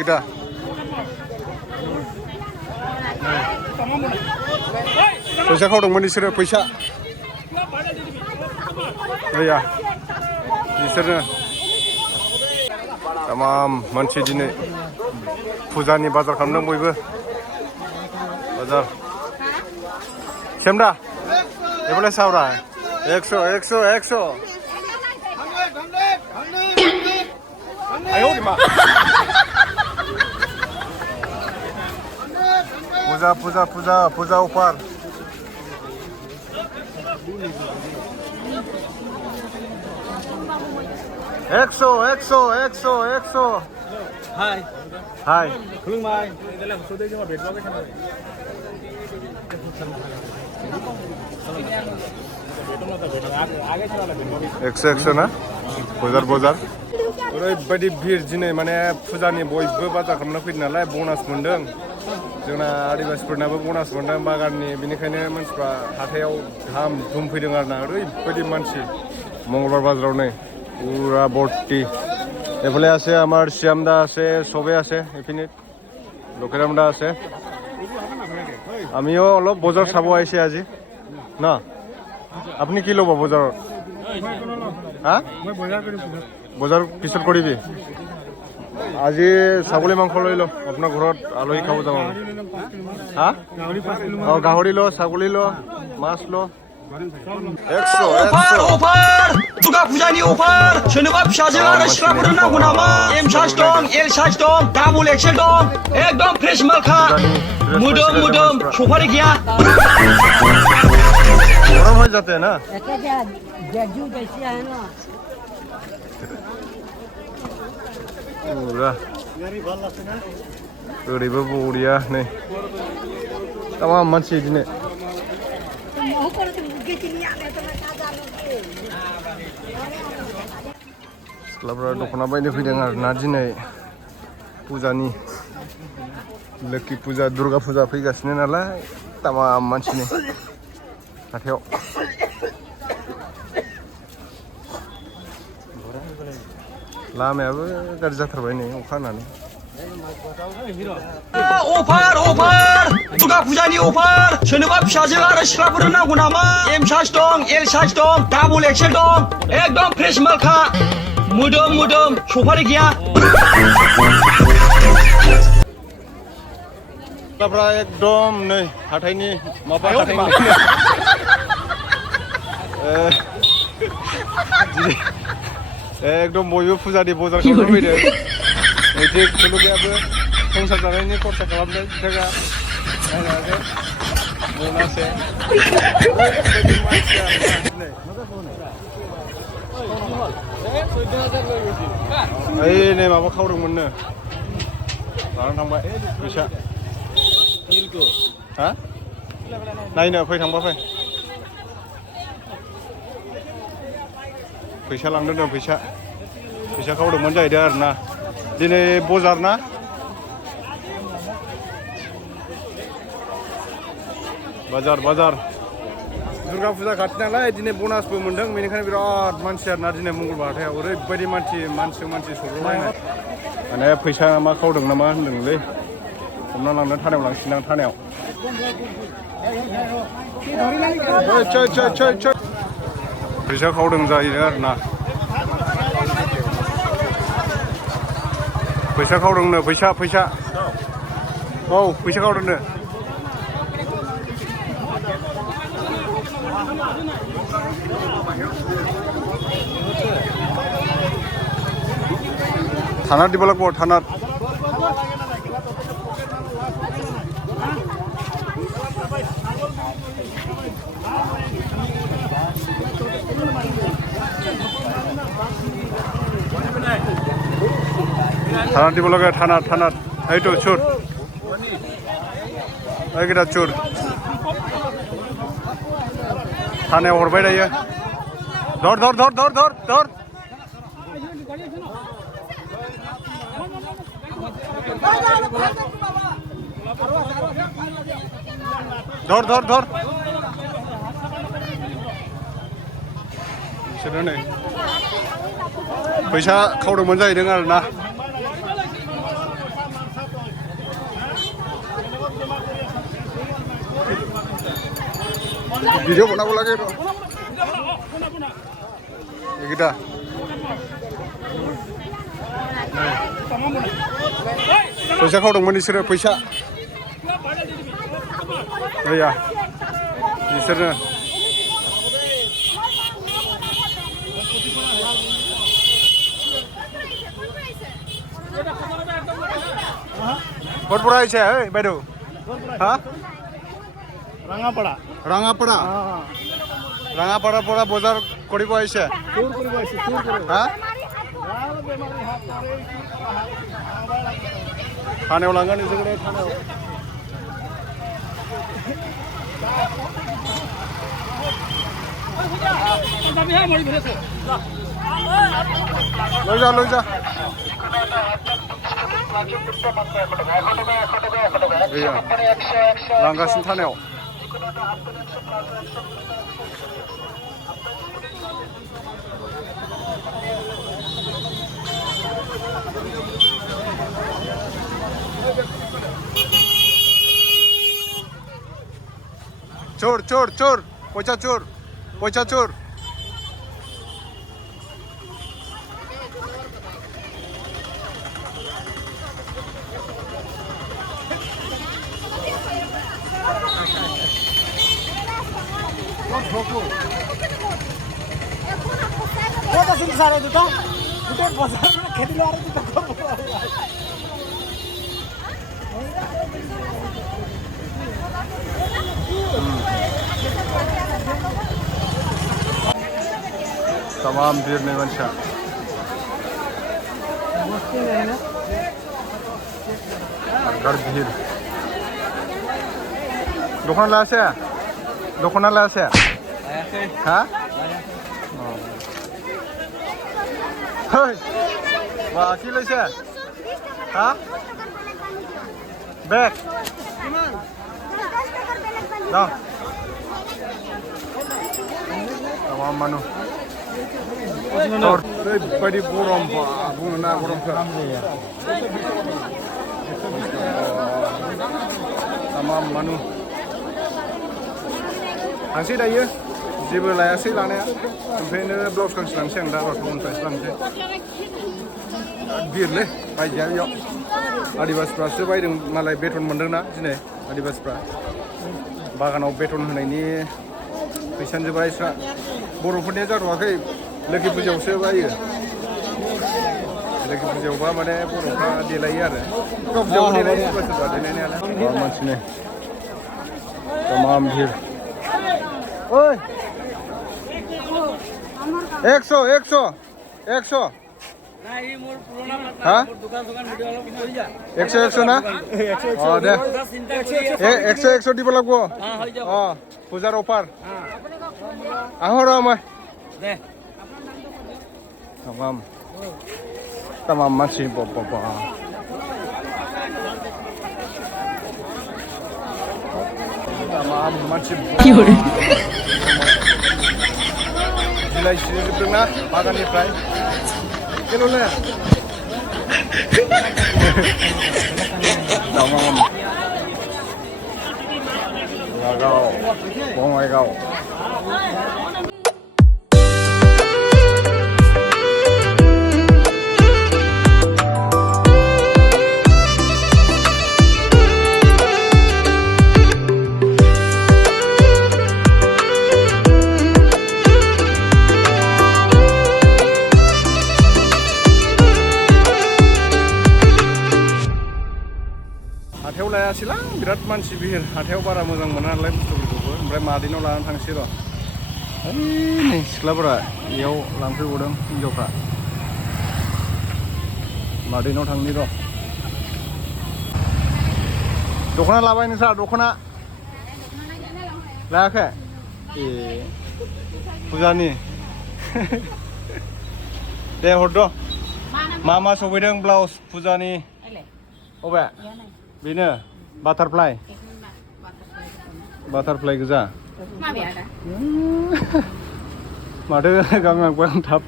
kita पैसा खावदोंमोन बिसोरो पैसा गैया बिसोरनो तमाम मानसि दिनै फुजानि बाजार खालामदों बयबो बाजार सेमदा एबारलाय सावरा 100 哎呦我的妈पूजा ऊपर 100 हाय खुलुमबाय एकशो ना बजार ओरैबायदि भिर दिनै माने फुजानि बयबो बाजार खालामना फैदों नालाय बनास मोनदों जोंना आदिबासिफोरनाबो बनास मोनदों बागाननि बेनिखायनो मानसिफ्रा हाथायाव धाम धुम फैदों आरोना ओरैबायदि मानसि मंगलबार बाजाराव नै পুরা ভর্তি এফালে আছে আমার শ্যামদা আছে সবে আছে এপিনে লোকেরামদা আছে আমিও অলপ বজাৰ চাব আহিছে আজি না আপনি কি লব বজাৰত হ্যাঁ বজাৰ পিছত কৰিবি আজি ছাগলী মাংস লৈ ল আপোনাৰ ঘৰত আলহী খাব যাব হা গাহৰি ল ছাগলী ল মাছ ল 100 दुर्गा फुजानि अफार सोरनोबा फिसाजो आरो सिख्लाफोरनो नांगौ नामा एम साइज दं एल साइज दं डाबल एक्सेल दं एकदम फ्रेश मालखा मोदोम सफारि गैया गरम हो जाते हैं ना पूरा ओरैबो बरिया नै तमाम मानसि दिनै सिख्लाफ्रा दख'ना बायनो फैदों आरोना दिनै फुजानि लोखि फुजा दुर्गा फुजा फैगासिनो नालाय तमाम मानसिनि हाथायाव लामायाबो गाज्रि जाथारबाय नै अखा हानानै अफार दुर्गा फुजानि अफार सोरनोबा फिसाजो आरो सिख्लाफोरनो नांगौ नामा एम साइज दं एल साइज दं डाबल एक्सेल दं एकदम फ्रेश मालखा मोदोम सफारि गैया सिख्लाफ्रा एकदम नै हाथायनि माबा हाथायनि एकदम बयबो फुजानि बजार खालामनो फैदों ओइदि खुलुगायाबो संसार जानायनि खरसा खालामदों बिथाङा नायनानै बनासे ओइ नै माबा खावदोंमोननो लानानै थांबाय फैसा हा नायनो फै थांबा फै फैसा लांदों फैसा खावदोंमोन जाहैदों आरोना दिनै बजार ना बाजार दुर्गा फुजा खाथि नालाय दिनै बनासबो मोनदों बेनिखायनो बिराद मानसि आरोना दिनै मंगलबार हाथायाव ओरैबायदि मानसि सौग्रावलायनाय माने फैसा मा खावदों नामा होनदोंलै हमना लांनो थानायाव लांसिन आं थानायाव फैसा खावदों जाहैदों आरोना फैसा खावदोंनो फैसा औ फैसा खावदोंनो থানাত দিব লাগিব থানাত দিব লাগে থানাত এইটো চোর এইকেইটা চোর থানায় হরবাই দাयो ধর बिसोरो नै फैसा खावदोंमोन जाहैदों आरोना Video बनाबो lagi ro. Kita. Paysa kau dong manisir paysa. Iya. Manisirnya. Kod pura aja, Baidu. Hah? Rangapara. Rangapara. Rangapara pura bozar kori bo aise. Tour kori boise, tour kori. Hah? Thaneyaw langgan isegede thaneyaw. Loi ja. Iya. Langgasin thaneyaw. Cur. Pocha cur. Kota sini sare duta. Duta bazar mein kheti lo are duta ko. Tamam bir ne manşa. Agar bir. Dokana la se. Ha? Hey. Wah, kilo se. Ha? Back. Dah. Tamam manu. Badi borom ba, buna borom ka. Tamam manu. Angsi dayo, jeebo layasai lanaya. Oमफ्रायनो blouse गांसे लांसै आं दा रथ'निफ्रायसो लांसै. बिरलै बायदियाव आदिबासिफ्रासो बायदों मालाय बेथन मोनदोंना दिनै आदिबासिफ्रा बागानाव बेथन होनायनि फैसानो जोबा इसरा बर'फोरनिया जाथ'वाखै लोखि फुजायावसो बायो लोखि फुजायावबा माने बर'फ्रा देलायो आरो फुजायाव देलायो सोरबा देलायनायालाय मानसिनि तमाम भिर ओइ 100 हाँ 100 ना दे 100 দিব লাগব পূজাৰ অফাৰ আহৰ মই দে তামাম মাছি বাবা তামাম মাছি কি হরে बिलाइ सिरिजोबदोंना बागाननिफ्राय केल'ले tamam Lagaw Bongaigaw हाथायाव लायासैलां बिराद मानसि बिहिर हाथायाव बारा मोजां मोना नालाय बुस्थुफोरखौबो ओमफ्राय मादैनाव लानानै थांसै र' ओइ नै सिख्लाफोरा बेयाव लांफैबावदों हिन्जावफ्रा मादैनाव थांनि र' दख'ना लाबाय नोंस्रा दख'ना लायाखै ए फुजानि दे हरद' मा सफैदों ब्लाउस फुजानि अबे बेनो बाटारफ्लाइ गोजा माथो गांनांगौ आं थाब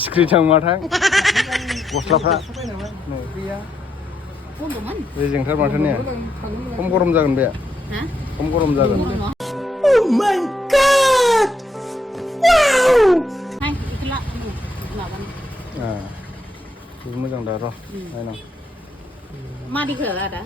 सिख्रि थांमाथां गस्लाफ्रा बे जोंथार माथो ने खम गरम जागोन बे खम गरम जागोन मोजां दा र' नायनां मादिखौ आदा